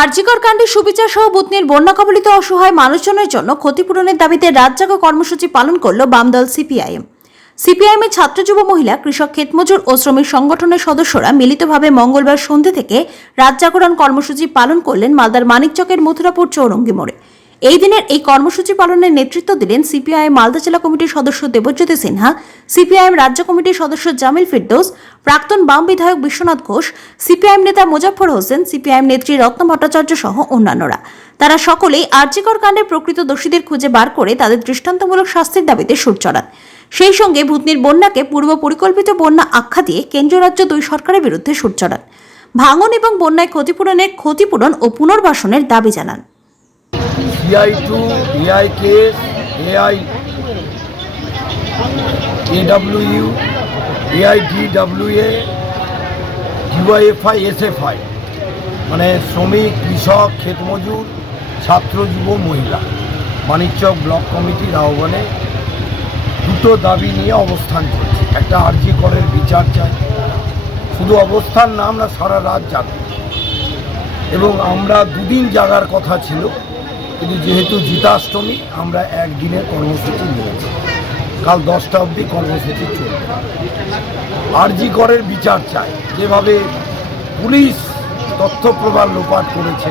আরজিকর কাণ্ডে সুবিচার সহ বুতনির বন্যা কবলিত অসহায় মানুষজনের জন্য ক্ষতিপূরণের দাবিতে রাতজাগো কর্মসূচি পালন করল বামদল সিপিআইএম। সিপিআইএমের ছাত্র যুব মহিলা কৃষক ক্ষেতমজুর ও শ্রমিক সংগঠনের সদস্যরা মিলিতভাবে মঙ্গলবার সন্ধ্যে থেকে রাত জাগরণ কর্মসূচি পালন করলেন মালদার মানিকচকের মথুরাপুর চৌরঙ্গি মোড়ে। এই দিনের এই কর্মসূচি পালনের নেতৃত্ব দিলেন সিপিআইএম মালদা জেলা কমিটির সদস্য দেবজ্যোতি সিনহা, সিপিআইএম রাজ্য কমিটির সদস্য জামিল ফিরদৌস, প্রাক্তন বাম বিধায়ক বিশ্বনাথ ঘোষ, সিপিআইএম নেতা মোজাফফর হোসেন, সিপিআইএম নেত্রী রত্ন ভট্টাচার্য সহ অন্যান্যরা। তারা সকলেই আরজিকর কাণ্ডের প্রকৃত দোষীদের খুঁজে বার করে তাদের দৃষ্টান্তমূলক শাস্তির দাবিতে সুর চড়ান। সেই সঙ্গে ভুতনির বন্যাকে পূর্ব পরিকল্পিত বন্যা আখ্যা দিয়ে কেন্দ্র রাজ্য দুই সরকারের বিরুদ্ধে সুর চড়ান। ভাঙন এবং বন্যায় ক্ষতিপূরণ ও পুনর্বাসনের দাবি জানান। CI2, AIKS, AI, AWU, AIDWA, UIFI, SFI মানে শ্রমিক, কৃষক, ক্ষেতমজুর, ছাত্র, যুব, মহিলা মানিকচক ব্লক কমিটির আহ্বানে দুটো দাবি নিয়ে অবস্থান করছি। একটা আরজিকরের বিচার চাই, শুধু অবস্থান না, আমরা সারা রাত জাগব এবং আমরা দুদিন জাগার কথা ছিল, কিন্তু যেহেতু জিতাষ্টমী আমরা একদিনের কর্মসূচি নিয়েছি। কাল 10টা অবধি কর্মসূচি চলবে। আরজিকরের বিচার চাই। যেভাবে পুলিশ তথ্য প্রমাণ লোপাট করেছে,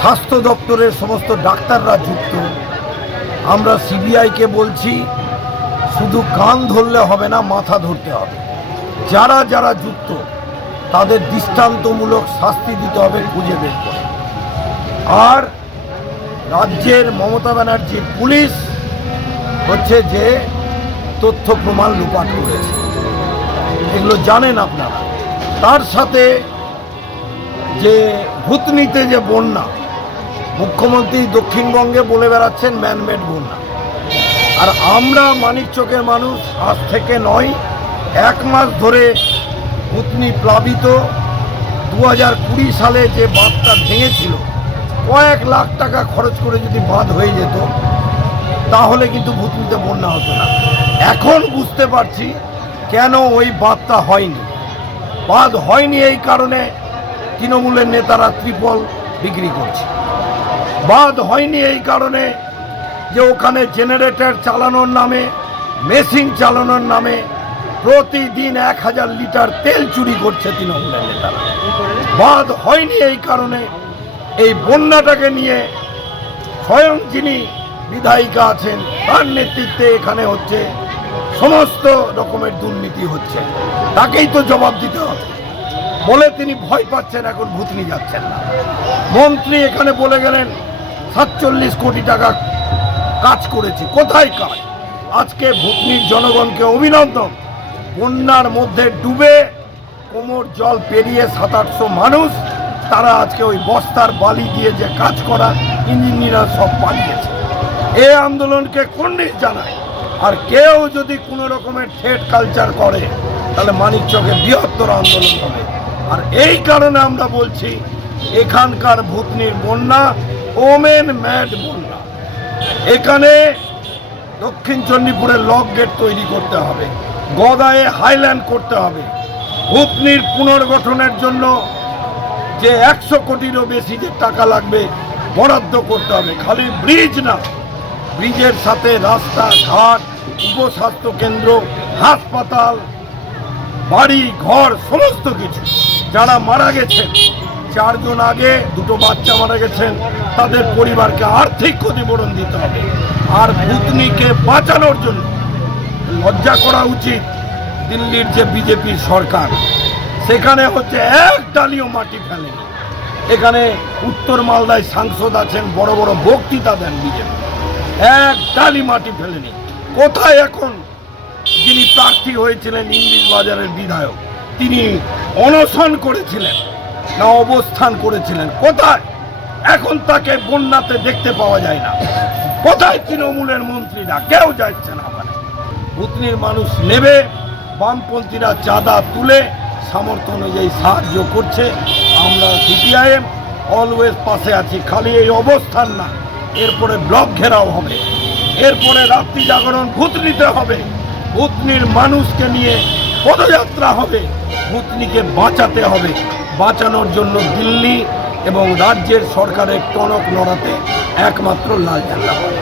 স্বাস্থ্য দপ্তরের সমস্ত ডাক্তাররা যুক্ত, আমরা সিবিআইকে বলছি শুধু কান ধরলে হবে না, মাথা ধরতে হবে। যারা যারা যুক্ত তাদের দৃষ্টান্তমূলক শাস্তি দিতে হবে, খুঁজে বের করে। আর রাজ্যের মমতা ব্যানার্জির পুলিশ হচ্ছে যে তথ্য প্রমাণ লোপাট করেছে, এগুলো জানেন আপনারা। তার সাথে যে ভুতনিতে যে বন্যা, মুখ্যমন্ত্রী দক্ষিণবঙ্গে বলে বেড়াচ্ছেন ম্যানমেড বন্যা, আর আমরা মানিকচকের মানুষ আজ থেকে নয়, 1 মাস ধরে ভুতনি প্লাবিত। 2020 সালে যে বাঁধটা ভেঙেছিল, কয়েক লাখ টাকা খরচ করে যদি বাঁধ হয়ে যেত তাহলে কিন্তু ভুতনিতে বন্যা হতো না। এখন বুঝতে পারছি কেন ওই বাঁধটা হয়নি। বাঁধ হয়নি এই কারণে তৃণমূলের নেতারা ত্রিপল বিক্রি করছে। বাঁধ হয়নি এই কারণে যে ওখানে জেনারেটর চালানোর নামে, মেশিন চালানোর নামে প্রতিদিন 1000 লিটার তেল চুরি করছে তৃণমূলের নেতারা। বাঁধ হয়নি এই কারণে এই বন্যাটাকে নিয়ে স্বয়ং যিনি বিধায়িকা আছেন তার নেতৃত্বে এখানে হচ্ছে সমস্ত রকমের দুর্নীতি হচ্ছে, তাকেই তো জবাব দিতে হবে বলে তিনি ভয় পাচ্ছেন, এখন ভুতনি যাচ্ছেন না। মন্ত্রী এখানে বলে গেলেন 47 কোটি টাকা কাজ করেছে, কোথায় কাজ? আজকে ভুতনির জনগণকে অভিনন্দন। বন্যার মধ্যে ডুবে কোমর জল পেরিয়ে 700-800 মানুষ, তারা আজকে ওই বস্তার বালি দিয়ে যে কাজ করা ইঞ্জিনিয়াররা সব পালিয়েছে। এই আন্দোলনকে কর্নিশ জানায়। আর কেউ যদি কোনো রকমের থ্রেট কালচার করে তাহলে মানিকচকে বৃহত্তর আন্দোলন হবে। আর এই কারণে আমরা বলছি এখানকার ভুতনির বন্যা ওমেন ম্যাড বন্যা। এখানে দক্ষিণ চণ্ডীপুরে লক গেট তৈরি করতে হবে, গদায়ে হাইল্যান্ড করতে হবে। ভুতনির পুনর্গঠনের জন্য যে 100 কোটিরও বেশি যে টাকা লাগবে বরাদ্দ করতে হবে। খালি ব্রিজ না, ব্রিজের সাথে রাস্তা ঘাট, উপস্বাস্থ্য কেন্দ্র, হাসপাতাল, বাড়ি ঘর, সমস্ত কিছু। যারা মারা গেছেন, 4 জন আগে 2টো বাচ্চা মারা গেছেন, তাদের পরিবারকে আর্থিক ক্ষতিপূরণ দিতে হবে। আর ভুতনিকে বাঁচানোর জন্য লজ্জা করা উচিত দিল্লির যে বিজেপির সরকার, সেখানে হচ্ছে এক ডালিও মাটি ফেলেনি। এখানে উত্তর মালদায় সাংসদ আছেন, বড় বড় বক্তৃতা দেন বিজেপি, এক ডালি মাটি ফেলেনি। কোথায় এখন যিনি প্রার্থী হয়েছিলেন ইংলিশ বাজারের বিধায়ক, তিনি অনশন করেছিলেন না অবস্থান করেছিলেন? কোথায়? এখন তাকে বন্যাতে দেখতে পাওয়া যায় না। কোথায় তৃণমূলের মন্ত্রীরা? কেউ যাচ্ছে না। মানে ভুতনির মানুষ নেবে, বামপন্থীরা চাঁদা তুলে সামর্থ্য অনুযায়ী সাহায্য করছে। আমরা সিপিআইএম অলওয়েজ পাশে আছি। খালি এই অবস্থান না, এরপরে ব্লক ঘেরাও হবে, এরপরে রাত্রি জাগরণ ভুতনিতে হবে, ভুতনির মানুষকে নিয়ে পদযাত্রা হবে। ভুতনিকে বাঁচাতে হবে। বাঁচানোর জন্য দিল্লি এবং রাজ্যের সরকারের টনক নড়াতে একমাত্র লাল ঝান্ডা পাবে।